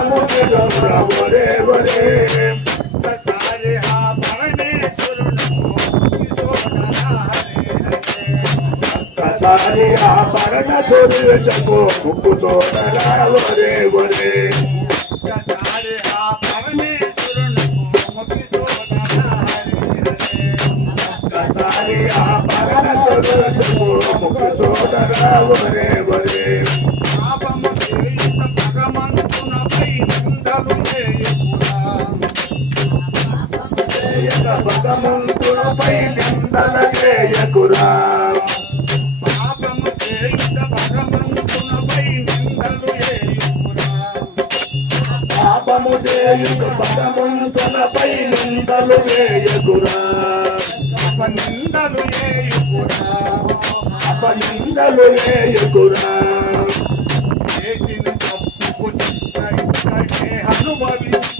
రాళ్ళక మొక్కుకుంటే ఎల్లర రాళ్ళకు ముక్కుతనుంటే చిత్తముడును రాబోరే వరే ఒక్కసారి ఆ పరమేశ్వరుని ఒక్కసారి ఆ పరణ చొరుచకు ముక్కుతో రావరే వరే ఒక్కసారి భగవంతునిపై నిందలకేయకురా పాపము చేయుట భగవంతునపై నిందలు పాపము చేయుట భగవంతునిపై నిందలు వేయకురా అపనిందలు వేయుకురా. అపనిందలు వేయకురా చేసిన తప్పుకు ఇక్కడికే అనుభవించవలెనా?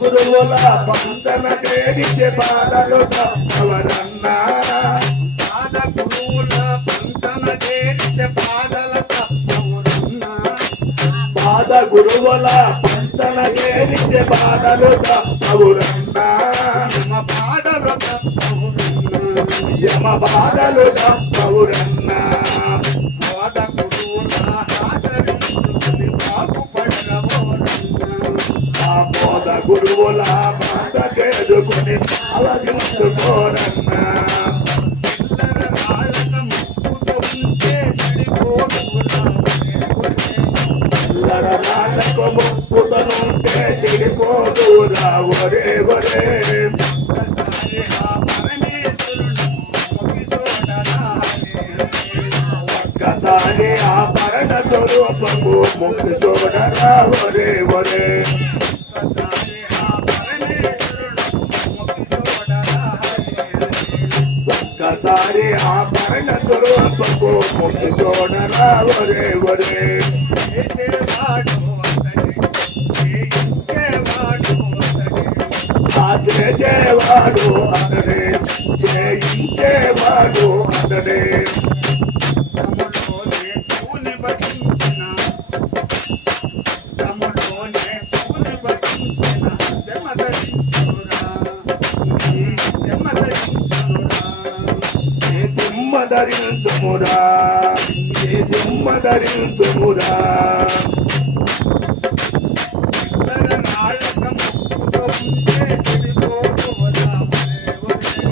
గురువుల పంచన చేరిచే పాదలు తప్పవరన్నా పాద గురువుల పంచన చేసి పాదల తప్పవురన్నా. పాద గురువుల పంచన చేరిచే పాదలు తప్పవురన్నా యమ పాదల తప్పవురన్నా. యమ బాధలు తప్పవురన్నా బోధ గురువుల మాట కేదుకొని అలగించుకోరన్నా చిల్లర చెడిపోదురా ఒరే ఒరే ఒక్కసారి ఆ పరమేశ్వరుని ఒక్కసారి ఆ పరణ స్వరూపము ముక్కు చూడరా ఒరే ఒరే ఒక్కసారి ఆ పరమేశ్వరుని మొక్కి చూడరా హరి హరి. ఒక్కసారి ఆ పరణ స్వరూపము ముక్కు చూడరా ఒరే ఒరే చేసేవాడు అతడే, చేయించేవాడు అతడే. ధరించుమురా ఏ దిమ్మ ధరించుమురా చిల్లర రాళ్ళక ముక్కుతో ఉంటే చెడిపోతువురా ఒరే ఒరే.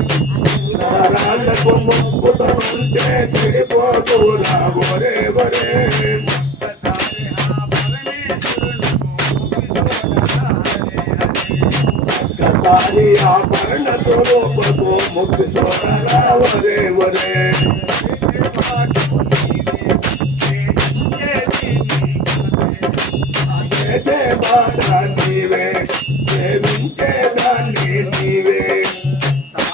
రాళ్ళకు ముక్కుతుంటే చెడిపోతురా ఒరే ఒరే ఒక్కసారి ఆ పరమేశ్వరుని మొక్కి చూడరా హరి హరి. ఒక్కసారి ఆ పరణ స్వరూపకు ముక్కు చూడరా ఒరే ఒరే చేసే బాధ నీవే సేవించే దాన్ని నీవే ఆ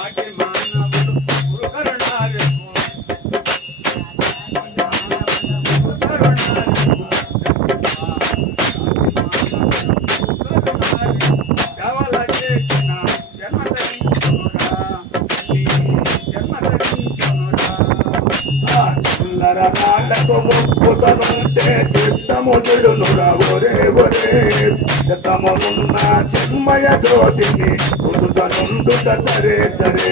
చిల్లర రాళ్ళకు ముక్కుతనుంటే చిత్త ఒరే ఒరే. శతమమున్న చిన్మయ జ్యోతిని పురుషనుండుట సరే సరే.